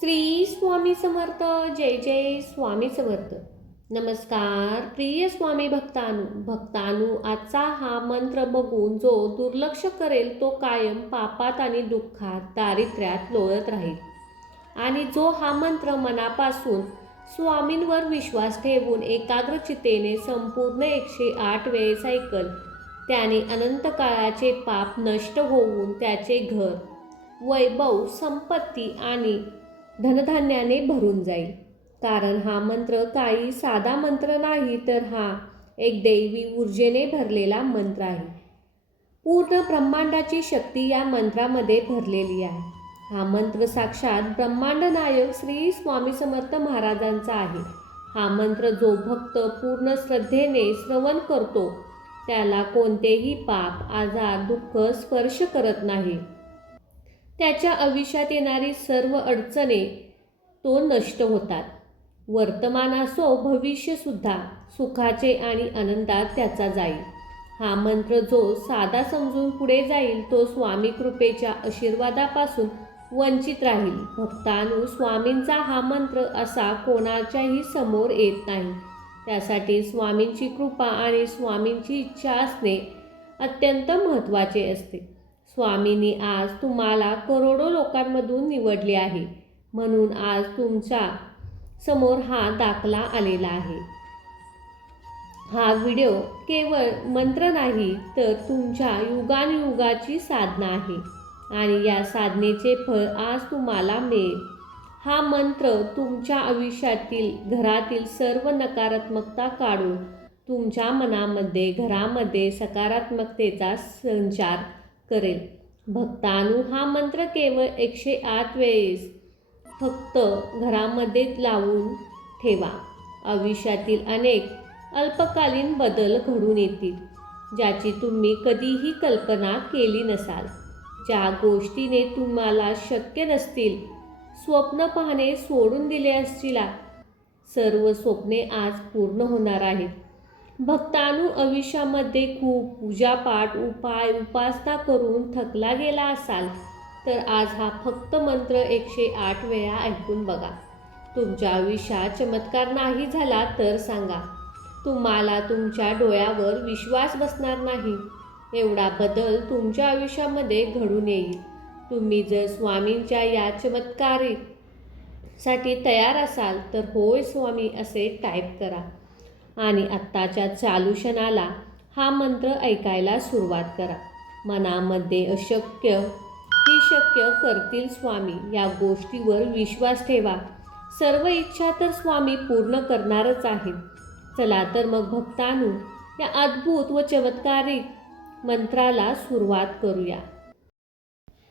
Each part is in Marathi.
श्री स्वामी समर्थ. जय जय स्वामी समर्थ. नमस्कार प्रिय स्वामी भक्तानु, आजचा हा मंत्र बघून जो दुर्लक्ष करेल तो कायम पापात आणि दुःखात दारिद्र्यात लोळत राहील. आणि जो हा मंत्र मनापासून स्वामींवर विश्वास ठेवून एकाग्रचितेने संपूर्ण 108 वेळेस ऐकल, त्याने अनंत काळाचे पाप नष्ट होऊन त्याचे घर, वैभव, संपत्ती आणि धनधान्याने भरून जाईल. कारण हा मंत्र काही साधा मंत्र नाही, तर हा एक दैवी ऊर्जेने भरलेला मंत्र आहे. पूर्ण ब्रह्मांडाची शक्ती या मंत्रामध्ये भरलेली आहे. हा मंत्र साक्षात ब्रह्मांड नायक श्री स्वामी समर्थ महाराजांचा आहे. हा मंत्र जो भक्त पूर्ण श्रद्धेने श्रवण करतो त्याला कोणतेही पाप, आजार, दुःख स्पर्श करत नाही. त्याच्या आयुष्यात येणारी सर्व अडचणी तो नष्ट होतात. वर्तमान असो भविष्य सुद्धा सुखाचे आणि आनंदात त्याचा जाईल. हा मंत्र जो साधा समजून पुढे जाईल तो स्वामी कृपेच्या आशीर्वादापासून वंचित राहील. भक्तांनो, स्वामींचा हा मंत्र असा कोणाच्याही समोर येत नाही. त्यासाठी स्वामींची कृपा आणि स्वामींची इच्छा असणे अत्यंत महत्त्वाचे असते. स्वामींनी आज तुम्हाला करोडो लोकांमधून निवडले आहे, म्हणून आज तुमच्या समोर हा दाखला आलेला आहे. हा व्हिडिओ केवळ मंत्र नाही, तर तुमच्या युगानुयुगाची साधना आहे आणि या साधनेचे फळ आज तुम्हाला मिळेल. हा मंत्र तुमच्या आयुष्यातील घरातील सर्व नकारात्मकता काढून तुमच्या मनामध्ये, घरामध्ये सकारात्मकतेचा संचार करेल. भक्तांनो, हा मंत्र केवळ 108 वेळेस फक्त घरामध्ये लावून ठेवा. आयुष्यातील अनेक अल्पकालीन बदल घडून येतील, ज्याची तुम्ही कधीही कल्पना केली नसाल. ज्या गोष्टीने तुम्हाला शक्य नसतील, स्वप्न पाहणे सोडून दिले असतील, सर्व स्वप्ने आज पूर्ण होणार आहेत. भक्तांनो, आयुष्यामध्ये खूप पूजापाठ, उपाय, उपासना करून थकला गेला असाल, तर आज हा फक्त मंत्र 108 वेळा ऐकून बघा. तुमच्या आयुष्यात चमत्कार नाही झाला तर सांगा, तुम्हाला तुमच्या डोळ्यावर विश्वास बसणार नाही. एवढा बदल तुमच्या आयुष्यामध्ये घडून येईल. तुम्ही जर स्वामींच्या या चमत्कारासाठी तयार असाल तर होय स्वामी असे टाईप करा आणि आत्ताच्या चालू क्षणाला हा मंत्र ऐकायला सुरुवात करा. मनामध्ये अशक्य ही शक्य करतील स्वामी या गोष्टीवर विश्वास ठेवा. सर्व इच्छा तर स्वामी पूर्ण करणारच आहेत. चला तर मग भक्तांनो, या अद्भुत व चमत्कारिक मंत्राला सुरुवात करूया.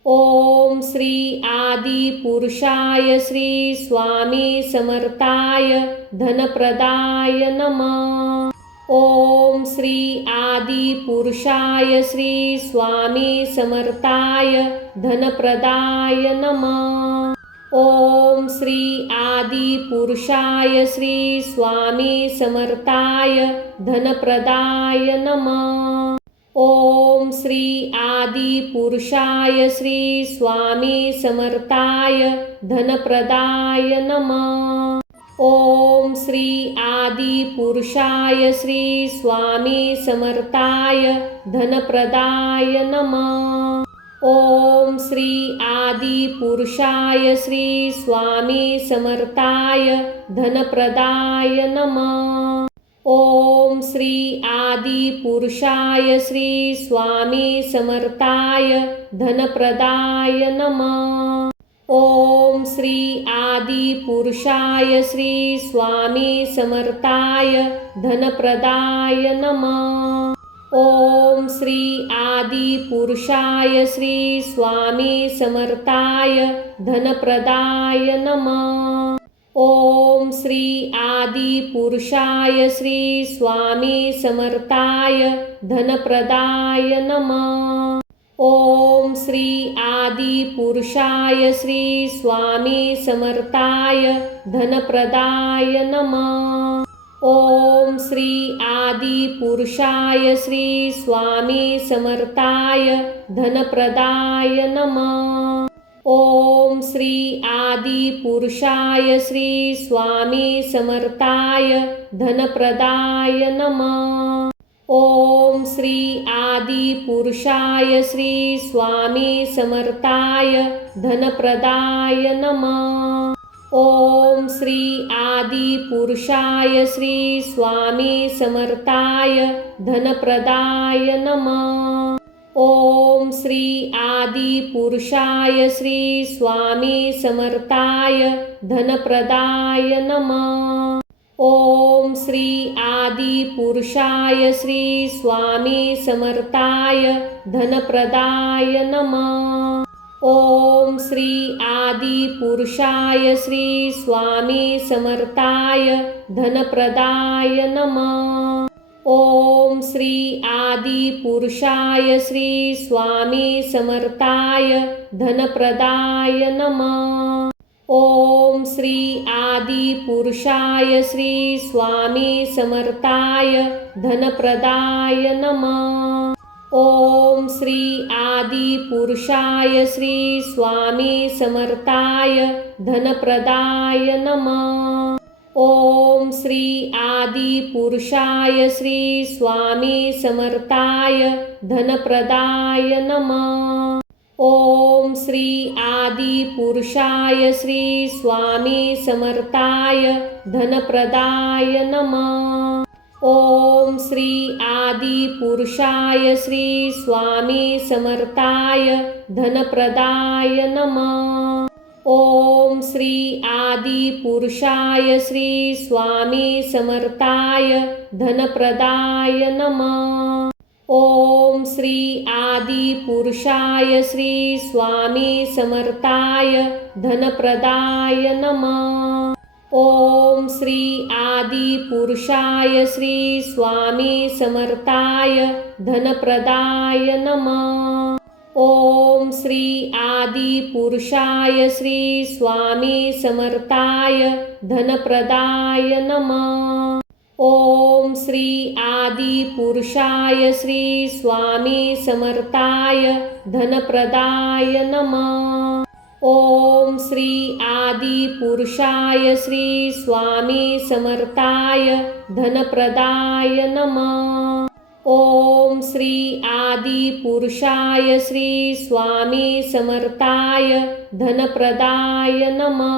ओम श्री आदि पुरुषाय श्री स्वामी समर्थाय धनप्रदाय नमः. ओम श्री आदि पुरुषाय श्री स्वामी समर्थाय धनप्रदाय नमः. ओम श्री आदि पुरुषाय श्री स्वामी समर्थाय धनप्रदाय नमः. ओम श्री आदि पुरुषाय श्री स्वामी समर्थाय धनप्रदाय नमः. ओम श्री आदि पुरुषाय श्री स्वामी समर्थाय धनप्रदाय नमः. ओम श्री आदि पुरुषाय श्री स्वामी समर्थाय धनप्रदाय नमः. ओम श्री आदि पुरुषाय श्री स्वामी समर्थाय धनप्रदाय नमः. ओम श्री आदि पुरुषाय श्री स्वामी समर्थाय धनप्रदाय नमः. ओम श्री आदि पुरुषाय श्री स्वामी समर्थाय धनप्रदाय नमः. ओम श्री आदि पुरुषाय श्री स्वामी समर्थाय धनप्रदाय नमः. ओम श्री आदि पुरुषाय श्री स्वामी समर्थाय धनप्रदाय नमः. ओम श्री आदि पुरुषाय श्री स्वामी समर्थाय धनप्रदाय नमः. ओम श्री आदि पुरुषाय श्री स्वामी समर्थाय धनप्रदाय नमः। ओम श्री आदि पुरुषाय श्री स्वामी समर्थाय धनप्रदाय नमः। ओम श्री आदि पुरुषाय श्री स्वामी समर्थाय धनप्रदाय नमः। ओम श्री आदि पुरुषाय श्री स्वामी समर्थाय धनप्रदाय नमः। ओम श्री आदि पुरुषाय श्री स्वामी समर्थाय धनप्रदाय नमः। ओम श्री आदि पुरुषाय श्री स्वामी समर्थाय धनप्रदाय नमः। ओम श्री आदि पुरुषाय श्री स्वामी समर्थाय धनप्रदाय नमः। ओम श्री आदि पुरुषाय श्री स्वामी समर्थाय धनप्रदाय नमः। ओम श्री आदि पुरुषाय श्री स्वामी समर्थाय धनप्रदाय नमः। ओम श्री आदि पुरुषाय श्री स्वामी समर्थाय धनप्रदाय नमः। ओम श्री आदि पुरुषाय श्री स्वामी समर्थाय धनप्रदाय नमः। ओम श्री आदि पुरुषाय श्री स्वामी समर्थाय धनप्रदाय नमः। ओम श्री आदि पुरुषाय श्री स्वामी समर्थाय धनप्रदाय नमः। ओम श्री आदि पुरुषाय श्री स्वामी समर्थाय धनप्रदाय नमः। ओम श्री आदि पुरुषाय श्री स्वामी समर्थाय धनप्रदाय नमः। ओम श्री आदि पुरुषाय श्री स्वामी समर्थाय धनप्रदाय नमः। ओम श्री आदि पुरुषाय श्री स्वामी समर्थाय धनप्रदाय नमः। ओम श्री आदि पुरुषाय श्री स्वामी समर्थाय धनप्रदाय नमः। ओम श्री आदि पुरुषाय श्री स्वामी समर्थाय धनप्रदाय नमः।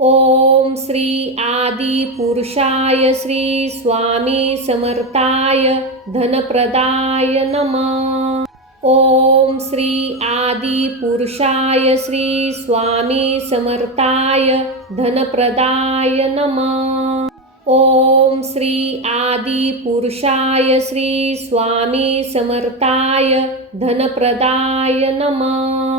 ओम श्री आदि पुरुषाय श्री स्वामी समर्थाय धनप्रदाय नमः। ओम श्री आदि पुरुषाय श्री स्वामी समर्थाय धनप्रदाय नमः। ओम श्री आदि पुरुषाय श्री स्वामी समर्थाय धनप्रदाय नमः।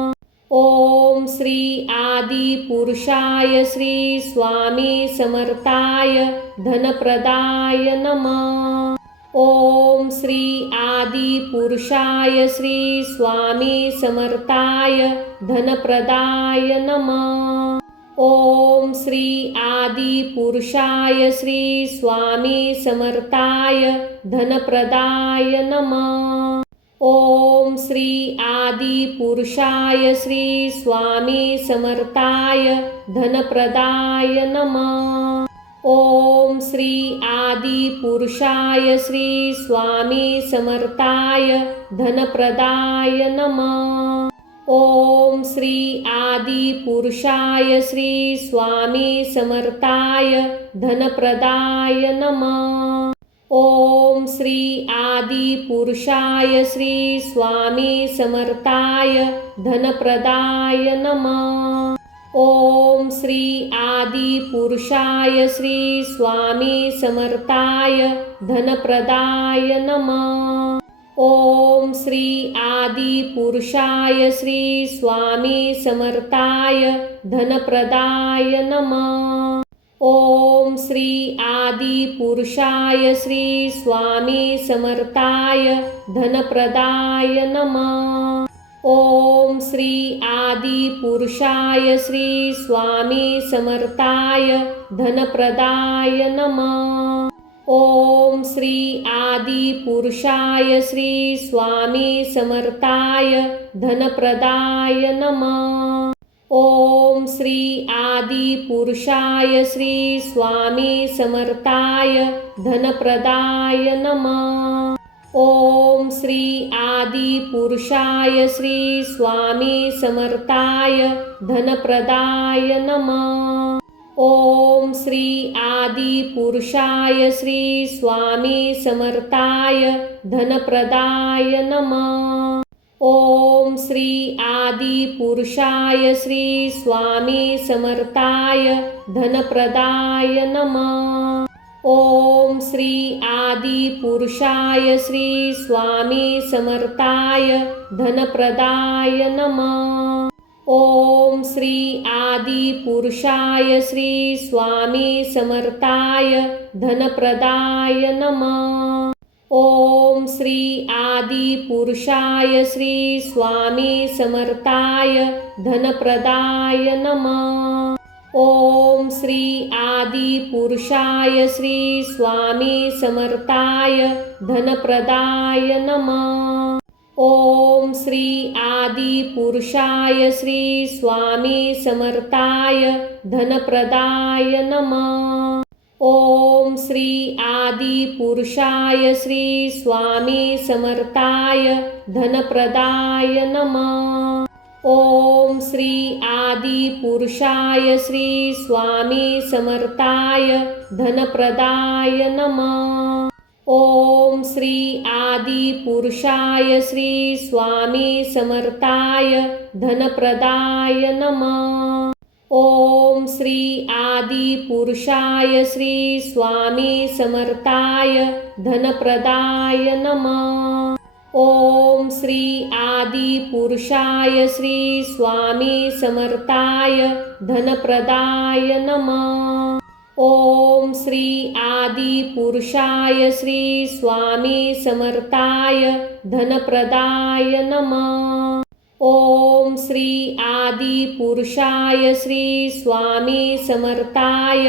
ओम श्री आदि पुरुषाय श्री स्वामी समर्थाय धनप्रदाय नमः। ओम श्री आदि पुरुषाय श्री स्वामी समर्थाय धनप्रदाय नमः। ओम श्री आदि पुरुषाय श्री स्वामी समर्थाय धनप्रदाय नमः। ओम श्री आदि पुरुषाय श्री स्वामी समर्थाय धनप्रदाय नमः। ओम श्री आदि पुरुषाय श्री स्वामी समर्थाय धनप्रदाय नमः। ओम श्री आदि पुरुषाय श्री स्वामी समर्थाय धनप्रदाय नमः। ओम श्री आदि पुरुषाय श्री स्वामी समर्थाय धनप्रदाय नमः। ओम श्री आदि पुरुषाय श्री स्वामी समर्थाय धनप्रदाय नमः। ओम श्री आदि पुरुषाय श्री स्वामी समर्थाय धनप्रदाय नमः। ओम श्री आदि पुरुषाय श्री स्वामी समर्थाय धनप्रदाय नमः। ओम श्री आदि पुरुषाय श्री स्वामी समर्थाय धनप्रदाय नमः। ओम श्री आदि पुरुषाय श्री स्वामी समर्थाय धनप्रदाय नमः। ओम श्री आदि पुरुषाय श्री स्वामी समर्थाय धनप्रदाय नमः। ओम श्री आदि पुरुषाय श्री स्वामी समर्थाय धनप्रदाय नमः। ओम श्री आदि पुरुषाय श्री स्वामी समर्थाय धनप्रदाय नमः। ओम श्री आदि पुरुषाय श्री स्वामी समर्थाय धनप्रदाय नमः। ओम श्री आदि पुरुषाय श्री स्वामी समर्थाय धनप्रदाय नमः। ओम श्री आदि पुरुषाय श्री स्वामी समर्थाय धनप्रदाय नमः। ओम श्री आदि पुरुषाय श्री स्वामी समर्थाय धनप्रदाय नमः। ओम श्री आदि पुरुषाय श्री स्वामी समर्थाय धनप्रदाय नमः। ओम श्री आदि पुरुषाय श्री स्वामी समर्थाय धनप्रदाय नमः। ओम श्री आदि पुरुषाय श्री स्वामी समर्थाय धनप्रदाय नमः। ओम श्री आदि पुरुषाय श्री स्वामी समर्थाय धनप्रदाय नमः। ओम श्री आदि पुरुषाय श्री स्वामी समर्थाय धनप्रदाय नमः। ओम श्री आदि पुरुषाय श्री स्वामी समर्थाय धनप्रदाय नमः। ओम श्री आदि पुरुषाय श्री स्वामी समर्थाय धनप्रदाय नमः। ओम श्री आदि पुरुषाय श्री स्वामी समर्थाय धनप्रदाय नमः। ओम श्री आदि पुरुषाय श्री स्वामी समर्थाय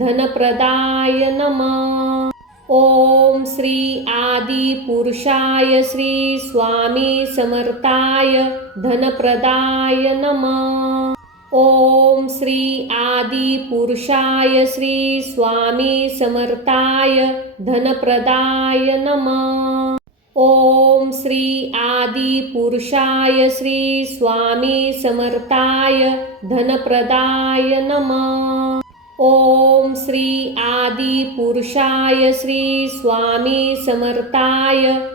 धनप्रदाय नमः। ओम श्री आदि पुरुषाय श्री स्वामी समर्थाय धनप्रदाय नमः। ओम श्री आदि पुरुषाय श्री स्वामी समर्थाय धनप्रदाय नमः। ओम श्री आदि पुरुषाय श्री स्वामी समर्थाय धनप्रदाय नमः। ओम श्री आदि पुरुषाय श्री स्वामी समर्थाय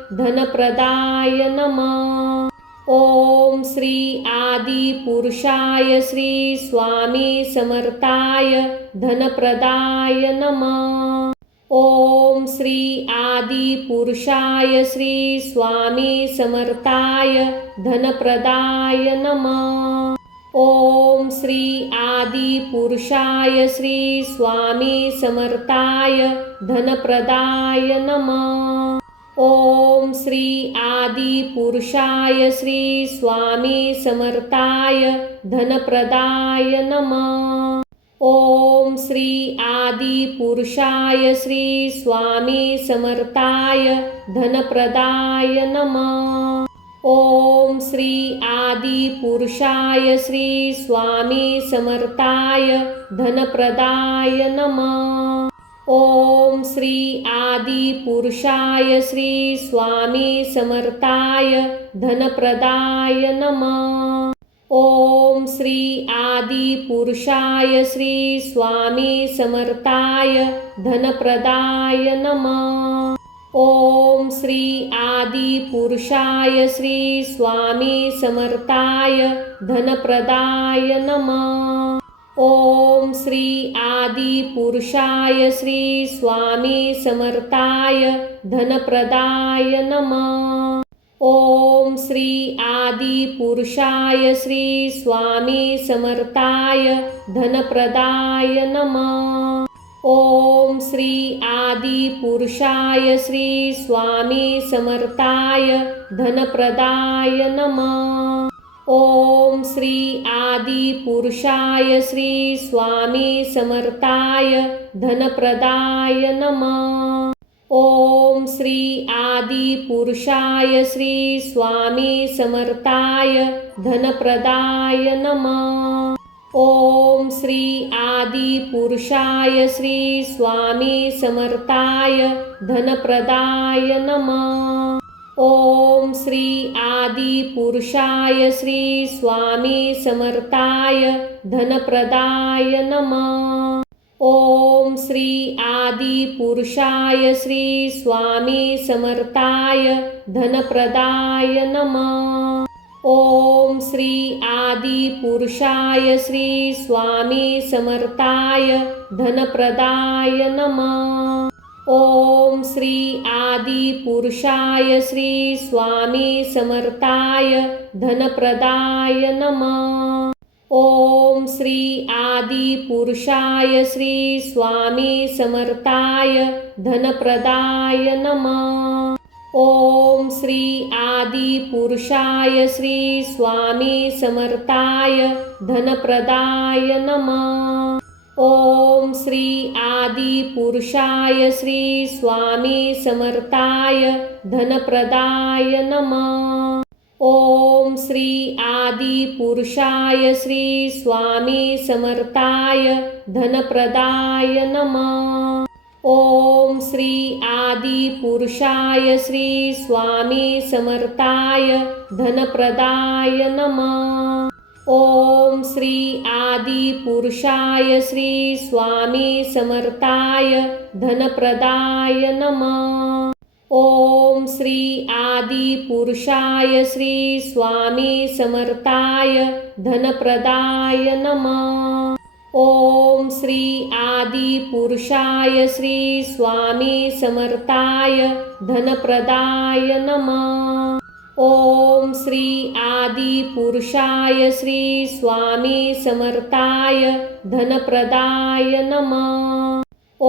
धनप्रदाय नमः। ओम श्री आदि पुरुषाय श्री स्वामी समर्थाय धनप्रदाय नमः। ओम श्री आदि पुरुषाय श्री स्वामी समर्थाय धनप्रदाय नमः। ओम श्री आदि पुरुषाय श्री स्वामी समर्थाय धनप्रदाय नमः। ओम श्री आदि पुरुषाय श्री स्वामी समर्थाय धनप्रदाय नमः। ओम श्री आदि पुरुषाय श्री स्वामी समर्थाय धनप्रदाय नमः। ओम श्री आदि पुरुषाय श्री स्वामी समर्थाय धनप्रदाय नमः। ओम श्री आदि पुरुषाय श्री स्वामी समर्थाय धनप्रदाय नमः। ओम श्री आदि पुरुषाय श्री स्वामी समर्थाय धनप्रदाय नमः। ओम श्री आदि पुरुषाय श्री स्वामी समर्थाय धनप्रदाय नमः। ओम श्री आदि पुरुषाय श्री स्वामी समर्थाय धनप्रदाय नमः। ओम श्री आदि पुरुषाय श्री स्वामी समर्थाय धनप्रदाय नमः। ओम श्री आदि पुरुषाय श्री स्वामी समर्थाय धनप्रदाय नमः। ओम श्री आदि पुरुषाय श्री स्वामी समर्थाय धनप्रदाय नमः। ओम श्री आदि पुरुषाय श्री स्वामी समर्थाय धनप्रदाय नमः। ओम श्री आदि पुरुषाय श्री स्वामी समर्थाय धनप्रदाय नमः। ओम श्री आदि पुरुषाय श्री स्वामी समर्थाय धनप्रदाय नमः। ओम श्री आदि पुरुषाय श्री स्वामी समर्थाय धनप्रदाय नमः। ओम श्री आदि पुरुषाय श्री स्वामी समर्थाय धनप्रदाय नमः। ओम श्री आदि पुरुषाय श्री स्वामी समर्थाय धनप्रदाय नमः। ओम श्री आदि पुरुषाय श्री स्वामी समर्थाय धनप्रदाय नमः। ओम श्री आदि पुरुषाय श्री स्वामी समर्थाय धनप्रदाय नमः। ओम श्री आदि पुरुषाय श्री स्वामी समर्थाय धनप्रदाय नमः। ओम श्री आदि पुरुषाय श्री स्वामी समर्थाय धनप्रदाय नमः। ओम श्री आदि पुरुषाय श्री स्वामी समर्थाय धनप्रदाय नमः। ओम श्री आदि पुरुषाय श्री स्वामी समर्थाय धनप्रदाय नमः। ओम श्री आदि पुरुषाय श्री स्वामी समर्थाय धनप्रदाय नमः। ओम श्री आदि पुरुषाय श्री स्वामी समर्थाय धनप्रदाय नमः। ओम श्री आदि पुरुषाय श्री स्वामी समर्थाय धनप्रदाय नमः।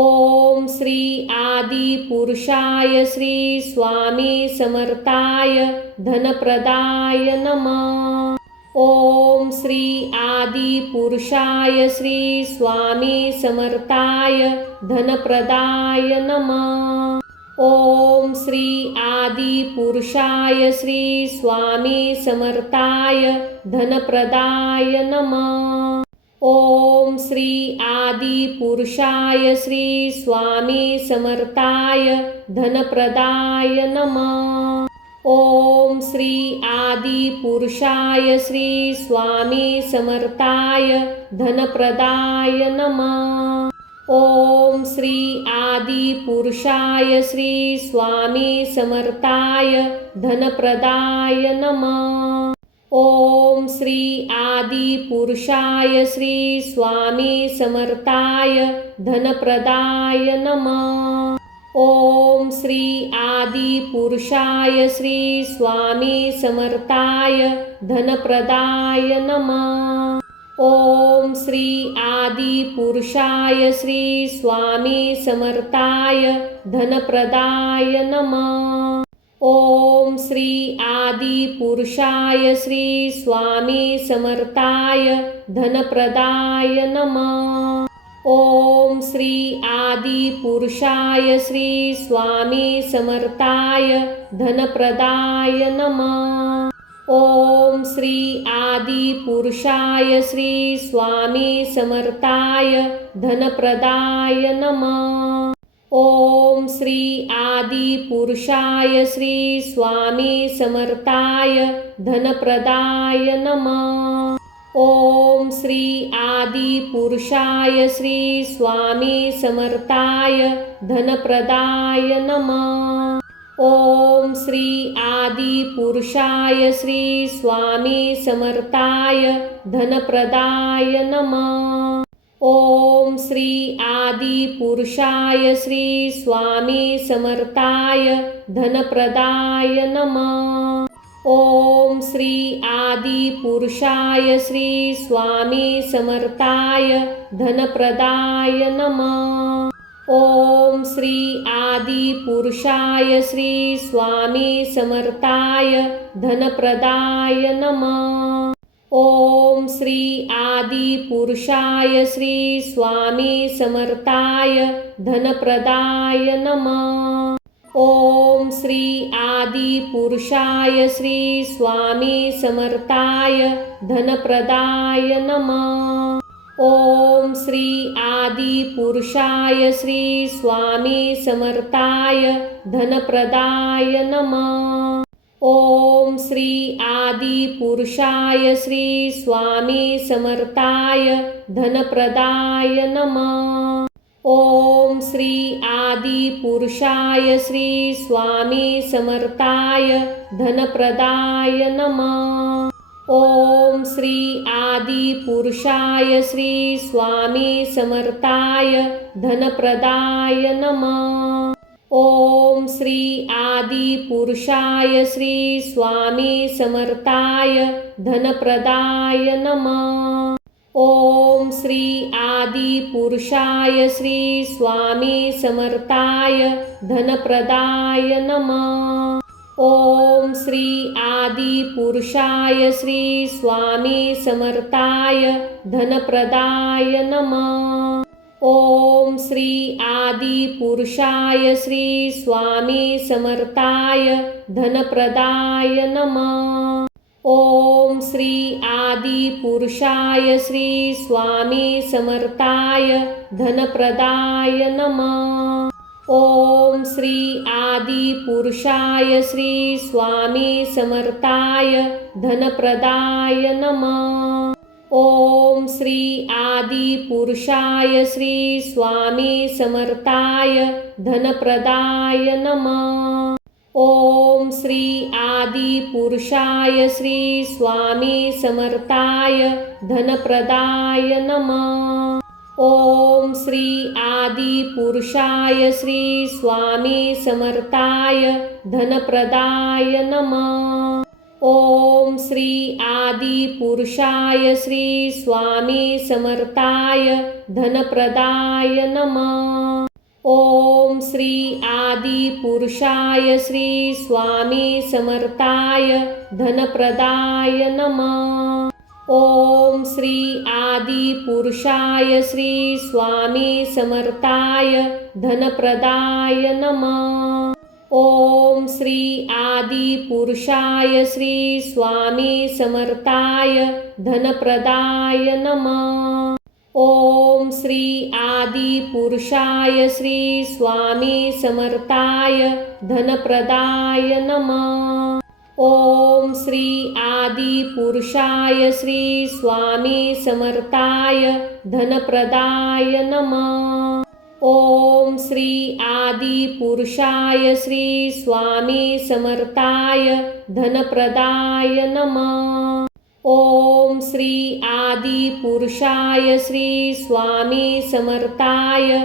ओम श्री आदि पुरुषाय श्री स्वामी समर्थाय धनप्रदाय नमः। ओम श्री आदि पुरुषाय श्री स्वामी समर्थाय धनप्रदाय नमः। ओम श्री आदि पुरुषाय श्री स्वामी समर्थाय धनप्रदाय नमः। ओम श्री आदि पुरुषाय श्री स्वामी समर्थाय धनप्रदाय नमः। ओम श्री आदि पुरुषाय श्री स्वामी समर्थाय धनप्रदाय नमः। ओम श्री आदि पुरुषाय श्री स्वामी समर्थाय धनप्रदाय नमः। ओम श्री आदि पुरुषाय श्री स्वामी समर्थाय धनप्रदाय नमः। ओम श्री आदि पुरुषाय श्री स्वामी समर्थाय धनप्रदाय नमः। ओम श्री आदि पुरुषाय श्री स्वामी समर्थाय धनप्रदाय नमः। ओम श्री आदि पुरुषाय श्री स्वामी समर्थाय धनप्रदाय नमः। ओम श्री आदि पुरुषाय श्री स्वामी समर्थाय धनप्रदाय नमः। ओम श्री आदि पुरुषाय श्री स्वामी समर्थाय धनप्रदाय नमः। ओम श्री आदि पुरुषाय श्री स्वामी समर्थाय धनप्रदाय नमः। ओम श्री आदि पुरुषाय श्री स्वामी समर्थाय धनप्रदाय नमः। ओम श्री आदि पुरुषाय श्री स्वामी समर्थाय धनप्रदाय नमः। ओम श्री आदि पुरुषाय श्री स्वामी समर्थाय धनप्रदाय नमः। ओम श्री आदि पुरुषाय श्री स्वामी समर्थाय धनप्रदाय नमः। ओम श्री आदि पुरुषाय श्री स्वामी समर्थाय धनप्रदाय नमः। ओम श्री आदि पुरुषाय श्री स्वामी समर्थाय धनप्रदाय नमः। ओम श्री आदि पुरुषाय श्री स्वामी समर्थाय धनप्रदाय नमः। ओम श्री आदि पुरुषाय श्री स्वामी समर्थाय धनप्रदाय नमः। ओम श्री आदि पुरुषाय श्री स्वामी समर्थाय धनप्रदाय नमः। ओम श्री आदि पुरुषाय श्री स्वामी समर्थाय धनप्रदाय नमः। ओम श्री आदि पुरुषाय श्री स्वामी समर्थाय धनप्रदाय नमः। ओम श्री आदि पुरुषाय श्री स्वामी समर्थाय धनप्रदाय नमः। ओम श्री आदि पुरुषाय श्री स्वामी समर्थाय धनप्रदाय नमः। ओम श्री आदि पुरुषाय श्री स्वामी समर्थाय धनप्रदाय नमः। ओम श्री आदि पुरुषाय श्री स्वामी समर्थाय धनप्रदाय नमः। ओम श्री आदि पुरुषाय श्री स्वामी समर्थाय धनप्रदाय नमः। ओम श्री आदि पुरुषाय श्री स्वामी समर्थाय धनप्रदाय नमः। ओम श्री आदि पुरुषाय श्री स्वामी समर्थाय धनप्रदाय नमः। ओम श्री आदि पुरुषाय श्री स्वामी समर्थाय धनप्रदाय नमः। ओम श्री आदि पुरुषाय श्री स्वामी समर्थाय धनप्रदाय नमः। ओम श्री आदि पुरुषाय श्री स्वामी समर्थाय धनप्रदाय नमः। ओम श्री आदि पुरुषाय श्री स्वामी समर्थाय धनप्रदाय नमः। ओम श्री आदि पुरुषाय श्री स्वामी समर्थाय धनप्रदाय नमः। ओम श्री आदि पुरुषाय श्री स्वामी समर्थाय धनप्रदाय नमः। ओम श्री आदि पुरुषाय श्री स्वामी समर्थाय धनप्रदाय नमः। ओम श्री आदि पुरुषाय श्री स्वामी समर्थाय धनप्रदाय नमः। ओम श्री आदि पुरुषाय श्री स्वामी समर्थाय धनप्रदाय नमः। ओम श्री आदि पुरुषाय श्री स्वामी समर्थाय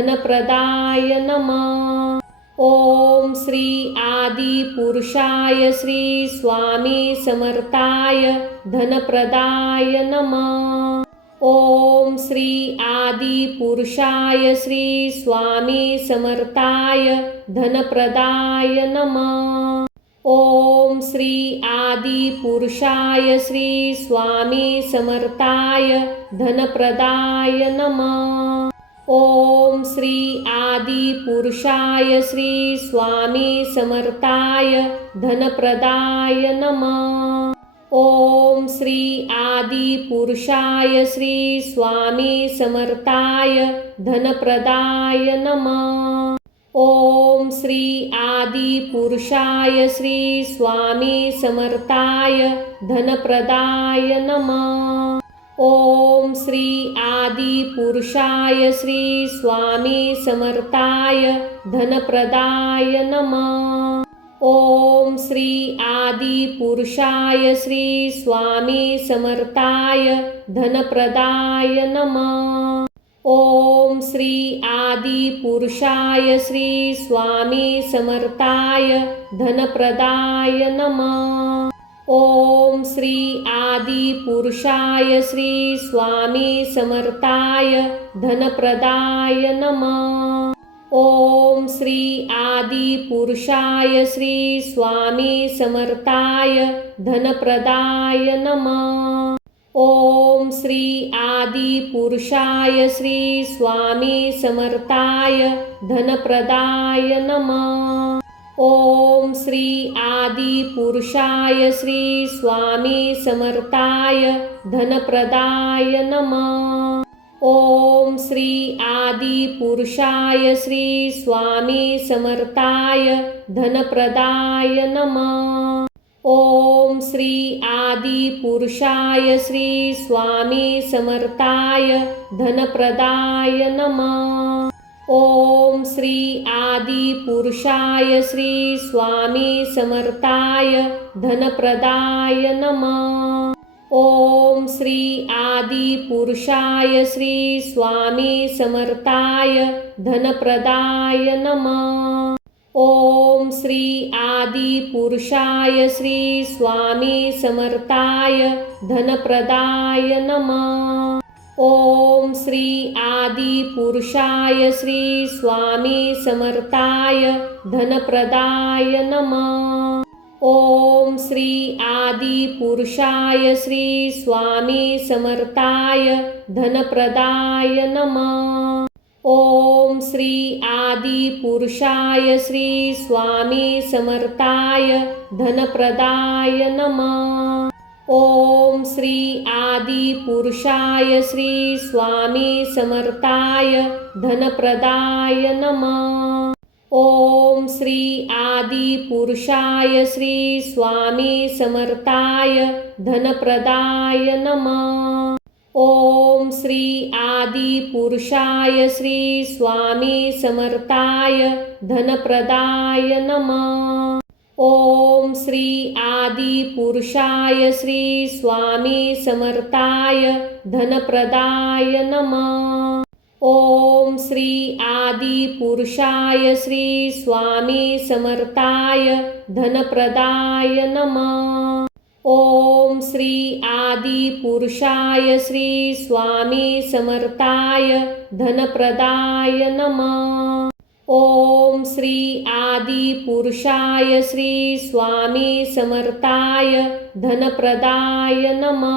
धनप्रदाय नमः। ओम श्री आदि पुरुषाय श्री स्वामी समर्थाय धनप्रदाय नमः। ओम श्री आदि पुरुषाय श्री स्वामी समर्थाय धनप्रदाय नमः। ओम श्री आदि पुरुषाय श्री स्वामी समर्थाय धनप्रदाय नमः। ओम श्री आदि पुरुषाय श्री स्वामी समर्थाय धनप्रदाय नमः। ओम श्री आदि पुरुषाय श्री स्वामी समर्थाय धनप्रदाय नमः। ओम श्री आदि पुरुषाय श्री स्वामी समर्थाय धनप्रदाय नमः। ओम श्री आदि पुरुषाय श्री स्वामी समर्थाय धनप्रदाय नमः। ओम श्री आदि पुरुषाय श्री स्वामी समर्थाय धनप्रदाय नमः। ओम श्री आदि पुरुषाय श्री स्वामी समर्थाय धनप्रदाय नमः। ओम श्री आदि पुरुषाय श्री स्वामी समर्थाय धनप्रदाय नमः। ओम श्री आदि पुरुषाय श्री स्वामी समर्थाय धनप्रदाय नमः। ओम श्री आदि पुरुषाय श्री स्वामी समर्थाय धनप्रदाय नमः। ओम श्री आदि पुरुषाय श्री स्वामी समर्थाय धनप्रदाय नमः। ओम श्री आदि पुरुषाय श्री स्वामी समर्थाय धनप्रदाय नमः। ओम श्री आदि पुरुषाय श्री स्वामी समर्थाय धनप्रदाय नमः। ओम श्री आदि पुरुषाय श्री स्वामी समर्थाय धनप्रदाय नमः। ओम श्री आदि पुरुषाय श्री स्वामी समर्थाय धनप्रदाय नमः। ओम श्री आदि पुरुषाय श्री स्वामी समर्थाय धनप्रदाय नमः। ओम श्री आदि पुरुषाय श्री स्वामी समर्थाय धनप्रदाय नमः। ओम श्री आदि पुरुषाय श्री स्वामी समर्थाय धनप्रदाय नमः। ओम श्री आदि पुरुषाय श्री स्वामी समर्थाय धनप्रदाय नमः। ओम श्री आदि पुरुषाय श्री स्वामी समर्थाय धनप्रदाय नमः। ओम श्री आदि पुरुषाय श्री स्वामी समर्थाय धनप्रदाय नमः। ओम श्री आदि पुरुषाय श्री स्वामी समर्थाय धनप्रदाय नमः। ओम श्री आदि पुरुषाय श्री स्वामी समर्थाय धनप्रदाय नमः। ओम श्री आदि पुरुषाय श्री स्वामी समर्थाय धनप्रदाय नमः। ओम श्री आदि पुरुषाय श्री स्वामी समर्थाय धनप्रदाय नमः। ओम श्री आदि पुरुषाय श्री स्वामी समर्थाय धनप्रदाय नमः।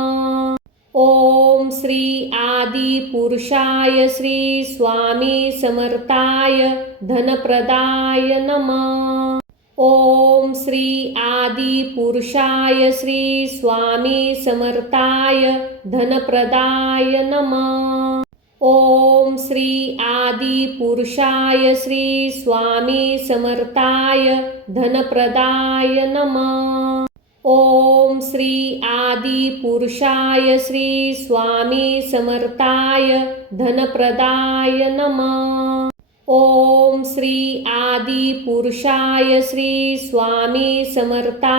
ओम श्री आदि पुरुषाय श्री स्वामी समर्थाय धनप्रदाय नमः। ओम श्री आदि पुरुषाय श्री स्वामी समर्थाय धनप्रदाय नमः। ओम श्री आदि पुरुषाय श्री स्वामी समर्थाय धनप्रदाय नमः। ओम श्री आदि पुरुषाय श्री स्वामी समर्थाय धनप्रदाय नमः। ओम श्री आदि पुरुषाय श्री स्वामी समर्थाय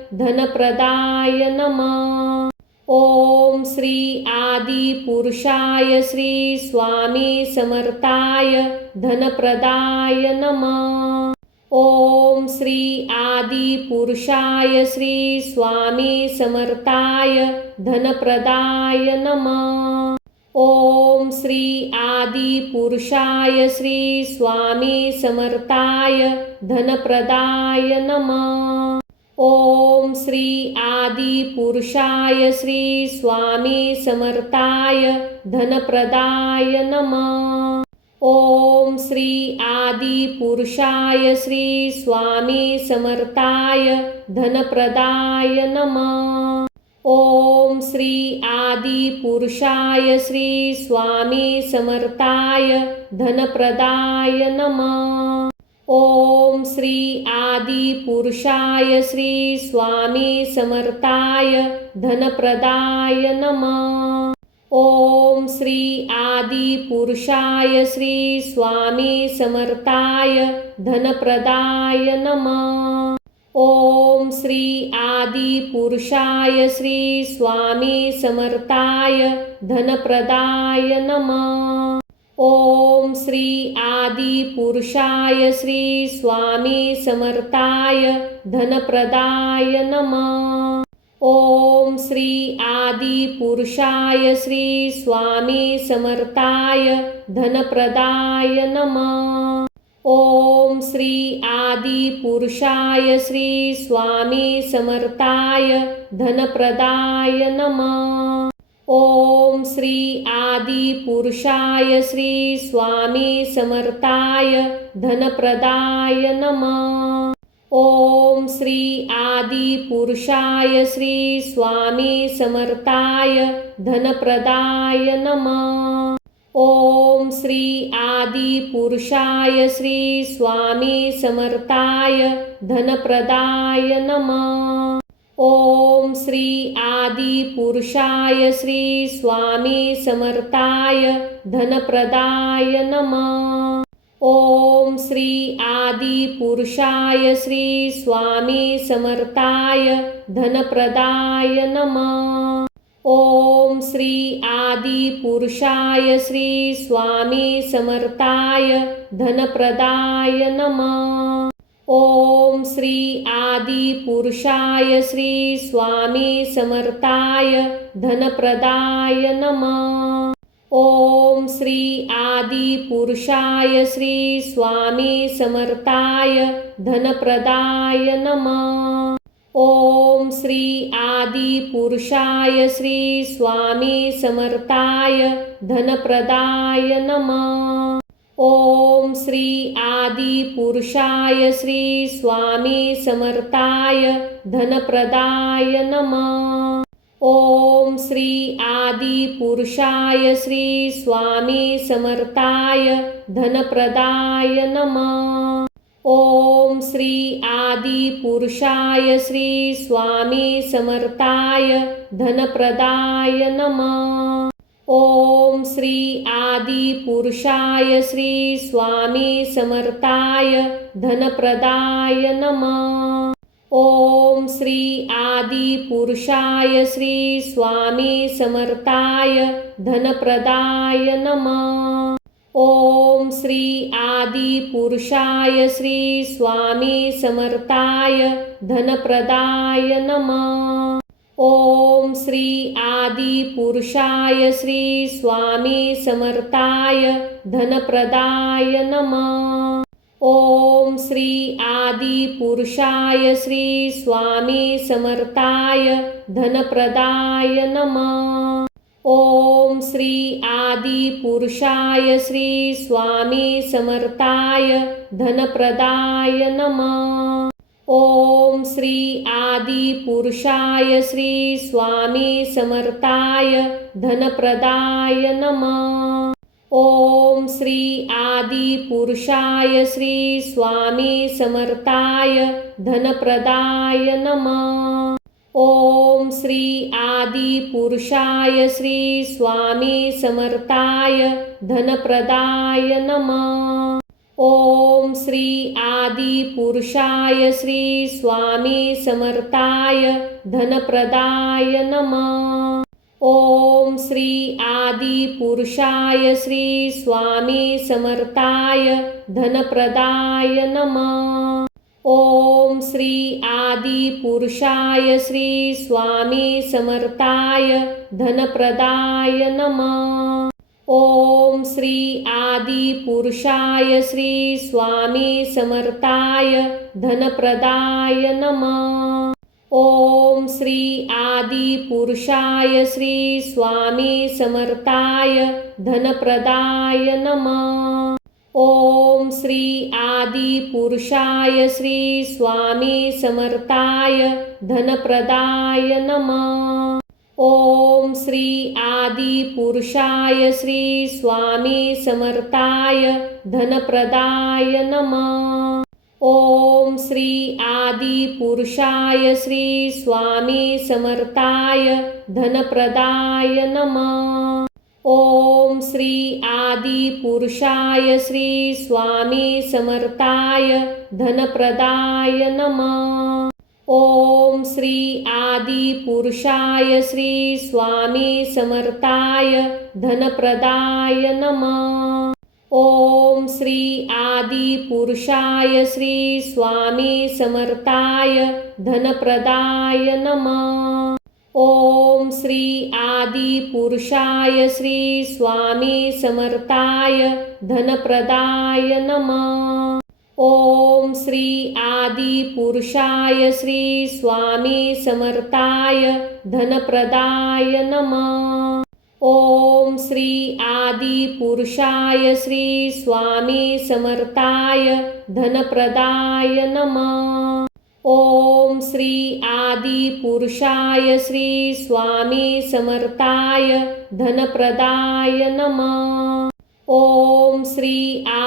धनप्रदाय नमः। ओम श्री आदि पुरुषाय श्री स्वामी समर्थाय धनप्रदाय नमः। ओम श्री आदि पुरुषाय श्री स्वामी समर्थाय धनप्रदाय नमः। ओम श्री आदि पुरुषाय श्री स्वामी समर्थाय धनप्रदाय नमः। ओम श्री आदि पुरुषाय श्री स्वामी समर्थाय धनप्रदाय नमः। ओम श्री आदि पुरुषाय श्री स्वामी समर्थाय धनप्रदाय नमः। ओम श्री आदि पुरुषाय श्री स्वामी समर्थाय धनप्रदाय नमः। ओम श्री आदि पुरुषाय श्री स्वामी समर्थाय धनप्रदाय नमः। ओम श्री आदि पुरुषाय श्री स्वामी समर्थाय धनप्रदाय नमः। ओम श्री आदि पुरुषाय श्री स्वामी समर्थाय धनप्रदाय नमः। ओम श्री आदि पुरुषाय श्री स्वामी समर्थाय धनप्रदाय नमः। ओम श्री आदि पुरुषाय श्री स्वामी समर्थाय धनप्रदाय नमः। ओम श्री आदि पुरुषाय श्री स्वामी समर्थाय धनप्रदाय नमः। ओम श्री आदि पुरुषाय श्री स्वामी समर्थाय धनप्रदाय नमः। ओम श्री आदि पुरुषाय श्री स्वामी समर्थाय धनप्रदाय नमः। ओम श्री आदि पुरुषाय श्री स्वामी समर्थाय धनप्रदाय नमः। ओम श्री आदि पुरुषाय श्री स्वामी समर्थाय धनप्रदाय नमः। ओम श्री आदि पुरुषाय श्री स्वामी समर्थाय धनप्रदाय नमः। ओम श्री आदि पुरुषाय श्री स्वामी समर्थाय धनप्रदाय नमः। ओम श्री आदि पुरुषाय श्री स्वामी समर्थाय धनप्रदाय नमः। ओम श्री आदि पुरुषाय श्री स्वामी समर्थाय धनप्रदाय नमः। ओम श्री आदि पुरुषाय श्री स्वामी समर्थाय धनप्रदाय नमः। ओम श्री आदि पुरुषाय श्री स्वामी समर्थाय धनप्रदाय नमः। ओम श्री आदि पुरुषाय श्री स्वामी समर्थाय धनप्रदाय नमः। ओम श्री आदि पुरुषाय श्री स्वामी समर्थाय धनप्रदाय नमः। ओम श्री आदि पुरुषाय श्री स्वामी समर्थाय धनप्रदाय नमः। ओम श्री आदि पुरुषाय श्री स्वामी समर्थाय धनप्रदाय नमः। ओम श्री आदि पुरुषाय श्री स्वामी समर्थाय धनप्रदाय नमः। ओम श्री आदि पुरुषाय श्री स्वामी समर्थाय धनप्रदाय नमः। ओम श्री आदि पुरुषाय श्री स्वामी समर्थाय धनप्रदाय नमः। ओम श्री आदि पुरुषाय श्री स्वामी समर्थाय धनप्रदाय नमः। ओम श्री आदि पुरुषाय श्री स्वामी समर्थाय धनप्रदाय नमः। ओम श्री आदि पुरुषाय श्री स्वामी समर्थाय धनप्रदाय नमः। ओम श्री आदि पुरुषाय श्री स्वामी समर्थाय धनप्रदाय नमः। ओम श्री आदि पुरुषाय श्री स्वामी समर्थाय धनप्रदाय नमः। ओम श्री आदि पुरुषाय श्री स्वामी समर्थाय धनप्रदाय नमः। ओम श्री आदि पुरुषाय श्री स्वामी समर्थाय धनप्रदाय नमः। ओम श्री आदि पुरुषाय श्री स्वामी समर्थाय धनप्रदाय नमः। ओम श्री आदि पुरुषाय श्री स्वामी समर्थाय धनप्रदाय नमः। ओम श्री आदि पुरुषाय श्री स्वामी समर्थाय धनप्रदाय नमः। ओम श्री आदि पुरुषाय श्री स्वामी समर्थाय धनप्रदाय नमः। ओम श्री आदि पुरुषाय श्री स्वामी समर्थाय धनप्रदाय नमः। ओम श्री आदि पुरुषाय श्री स्वामी समर्थाय धनप्रदाय नमः। ओम श्री आदि पुरुषाय श्री स्वामी समर्थाय धनप्रदाय नमः। ओम श्री आदि पुरुषाय श्री स्वामी समर्थाय धनप्रदाय नमः। ओम श्री आदि पुरुषाय श्री स्वामी समर्थाय धनप्रदाय नमः। ओम श्री आदि पुरुषाय श्री स्वामी समर्थाय धनप्रदाय नमः। ओम श्री आदि पुरुषाय श्री स्वामी समर्थाय धनप्रदाय नमः। ओम श्री आदि पुरुषाय श्री स्वामी समर्थाय धनप्रदाय नमः।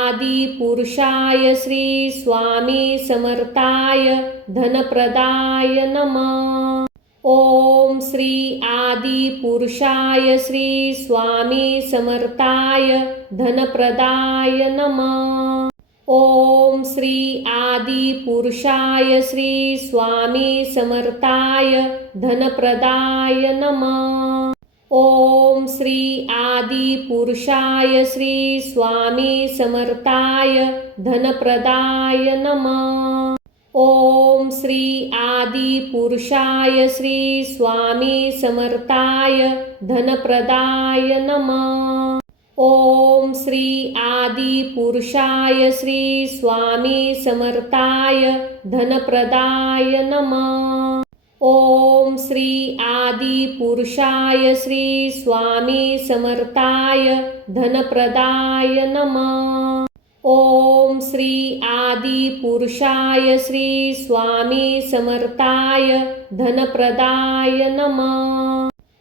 आदि पुरुषाय श्री स्वामी समर्थाय धनप्रदाय नमः। ओम श्री आदि पुरुषाय श्री स्वामी समर्थाय धनप्रदाय नमः। ओम श्री आदि पुरुषाय श्री स्वामी समर्थाय धनप्रदाय नमः। ओम श्री आदि पुरुषाय श्री स्वामी समर्थाय धनप्रदाय नमः। ओम श्री आदि पुरुषाय श्री स्वामी समर्थाय धनप्रदाय नमः। ओम श्री आदि पुरुषाय श्री स्वामी समर्थाय धनप्रदाय नमः। ओम श्री आदि पुरुषाय श्री स्वामी समर्थाय धनप्रदाय नमः। ओम श्री आदि पुरुषाय श्री स्वामी समर्थाय धनप्रदाय नमः।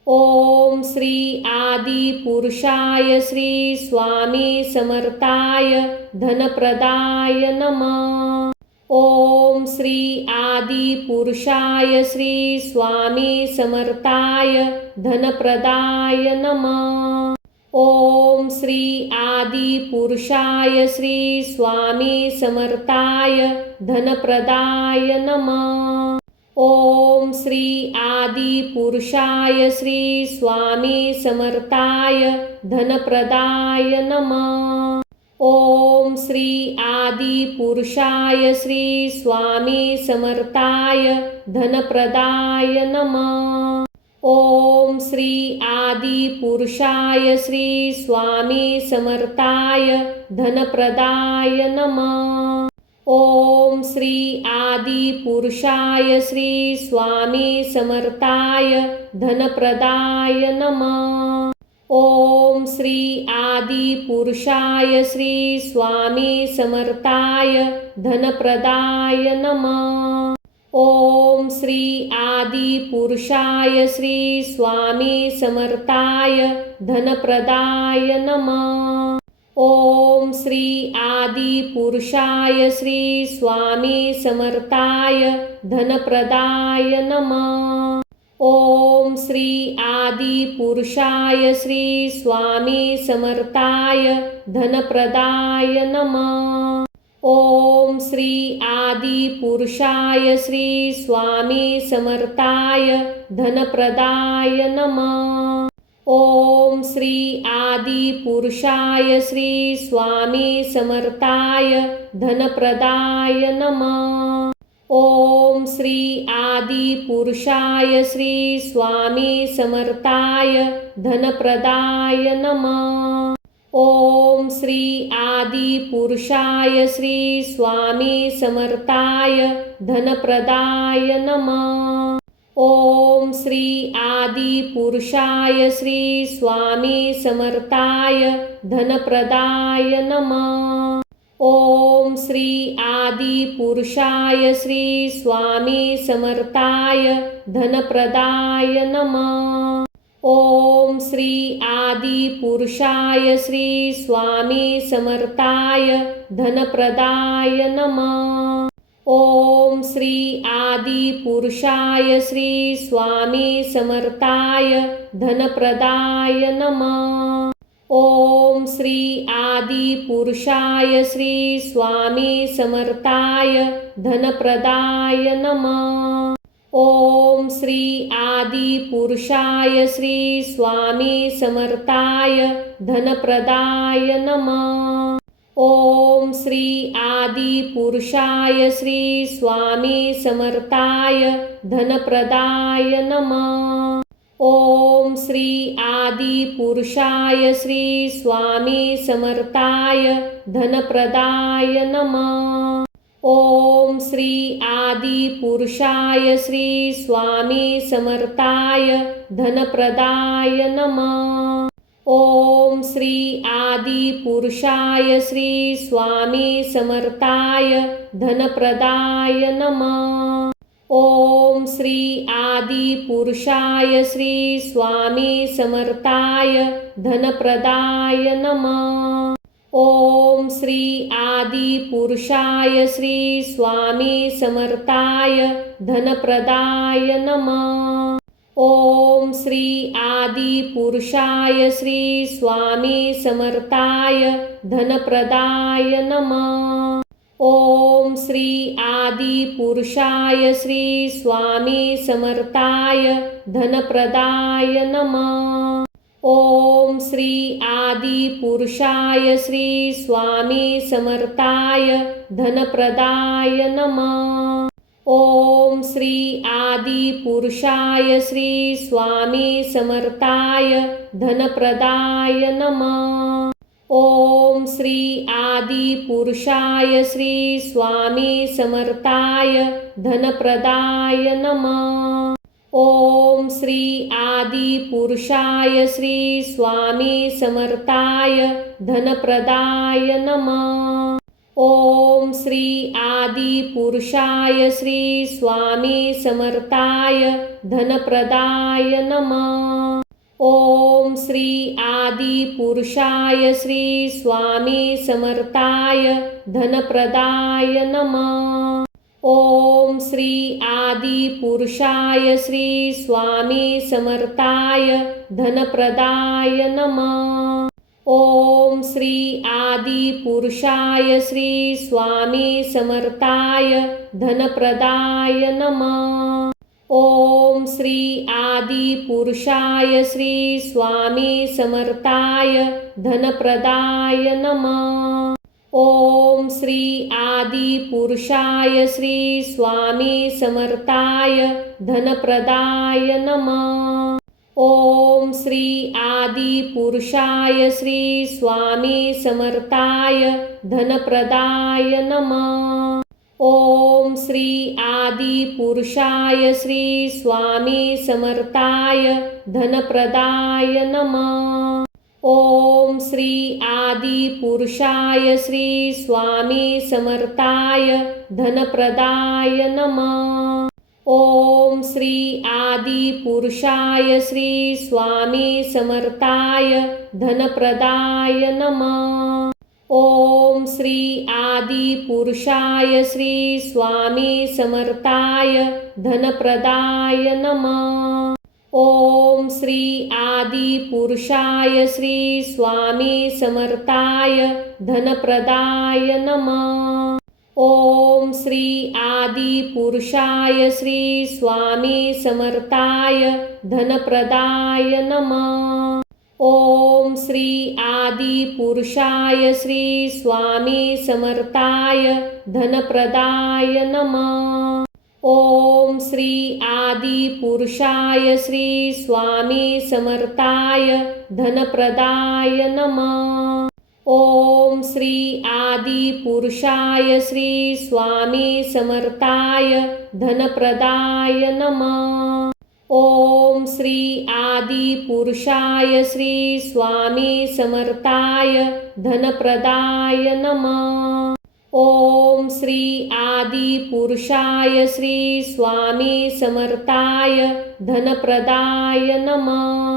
ओम श्री आदि पुरुषाय श्री स्वामी समर्थाय धनप्रदाय नमः। ओम श्री आदि पुरुषाय श्री स्वामी समर्थाय धनप्रदाय नमः। ओम श्री आदि पुरुषाय श्री स्वामी समर्थाय धनप्रदाय नमः। ओम श्री आदि पुरुषाय श्री स्वामी समर्थाय धनप्रदाय नमः। ओम श्री आदि पुरुषाय श्री स्वामी समर्थाय धनप्रदाय नमः। ओम श्री आदि पुरुषाय श्री स्वामी समर्थाय धनप्रदाय नमः। ओम श्री आदि पुरुषाय श्री स्वामी समर्थाय धनप्रदाय नमः। ओम श्री आदि पुरुषाय श्री स्वामी समर्थाय धनप्रदाय नमः। ओम श्री आदि पुरुषाय श्री स्वामी समर्थाय धनप्रदाय नमः। ओम श्री आदि पुरुषाय श्री स्वामी समर्थाय धनप्रदाय नमः। ओम श्री आदि पुरुषाय श्री स्वामी समर्थाय धनप्रदाय नमः। ओम श्री आदि पुरुषाय श्री स्वामी समर्थाय धनप्रदाय नमः। ओम श्री आदि पुरुषाय श्री स्वामी समर्थाय धनप्रदाय नमः। ओम श्री आदि पुरुषाय श्री स्वामी समर्थाय धनप्रदाय नमः। ओम श्री आदि पुरुषाय श्री स्वामी समर्थाय धनप्रदाय नमः। ओम श्री आदि पुरुषाय श्री स्वामी समर्थाय धनप्रदाय नमः। ओम श्री आदि पुरुषाय श्री स्वामी समर्थाय धनप्रदाय नमः। ओम श्री आदि पुरुषाय श्री स्वामी समर्थाय धनप्रदाय नमः। ओम श्री आदि पुरुषाय श्री स्वामी समर्थाय धनप्रदाय नमः। ओम श्री आदि पुरुषाय श्री स्वामी समर्थाय धनप्रदाय नमः। ओम श्री आदि पुरुषाय श्री स्वामी समर्थाय धनप्रदाय नमः। ओम श्री आदि पुरुषाय श्री स्वामी समर्थाय धनप्रदाय नमः। ओम श्री आदि पुरुषाय श्री स्वामी समर्थाय धनप्रदाय नमः। ओम श्री आदि पुरुषाय श्री स्वामी समर्थाय धनप्रदाय नमः। ओम श्री आदि पुरुषाय श्री स्वामी समर्थाय धनप्रदाय नमः। ओम श्री आदि पुरुषाय श्री स्वामी समर्थाय धनप्रदाय नमः। ओम श्री आदि पुरुषाय श्री स्वामी समर्थाय धनप्रदाय नमः। ओम श्री आदि पुरुषाय श्री स्वामी समर्थाय धनप्रदाय नमः। ओम श्री आदि पुरुषाय श्री स्वामी समर्थाय धनप्रदाय नमः। ओम श्री आदि पुरुषाय श्री स्वामी समर्थाय धनप्रदाय नमः। ओम श्री आदि पुरुषाय श्री स्वामी समर्थाय धनप्रदाय नमः। ओम श्री आदि पुरुषाय श्री स्वामी समर्थाय धनप्रदाय नमः। ओम श्री आदि पुरुषाय श्री स्वामी समर्थाय धनप्रदाय नमः। ओम श्री आदि पुरुषाय श्री स्वामी समर्थाय धनप्रदाय नमः। ओम श्री आदि पुरुषाय श्री स्वामी समर्थाय धनप्रदाय नमः। ओम श्री आदि पुरुषाय श्री स्वामी समर्थाय धनप्रदाय नमः। ओम श्री आदि पुरुषाय श्री स्वामी समर्थाय धनप्रदाय नमः। ओम श्री आदि पुरुषाय श्री स्वामी समर्थाय धनप्रदाय नमः। ओम श्री आदि पुरुषाय श्री स्वामी समर्थाय धनप्रदाय नमः। ओम श्री आदि पुरुषाय श्री स्वामी समर्थाय धनप्रदाय नमः। ओम श्री आदि पुरुषाय श्री स्वामी समर्थाय धनप्रदाय नमः। ओम श्री आदि पुरुषाय श्री स्वामी समर्थाय धनप्रदाय नमः। ओम श्री आदि पुरुषाय श्री स्वामी समर्थाय धनप्रदाय नमः। ओम श्री आदि पुरुषाय श्री स्वामी समर्थाय धनप्रदाय नमः। ओम श्री आदि पुरुषाय श्री स्वामी समर्थाय धनप्रदाय नमः। ओम श्री आदि पुरुषाय श्री स्वामी समर्थाय धनप्रदाय नमः। ओम श्री आदि पुरुषाय श्री स्वामी समर्थाय धनप्रदाय नमः। ओम श्री आदि पुरुषाय श्री स्वामी समर्थाय धनप्रदाय नमः। ओम श्री आदि पुरुषाय श्री स्वामी समर्थाय धनप्रदाय नमः। ओम श्री आदि पुरुषाय श्री स्वामी समर्थाय धनप्रदाय नमः। ओम श्री आदि पुरुषाय श्री स्वामी समर्थाय धनप्रदाय नमः।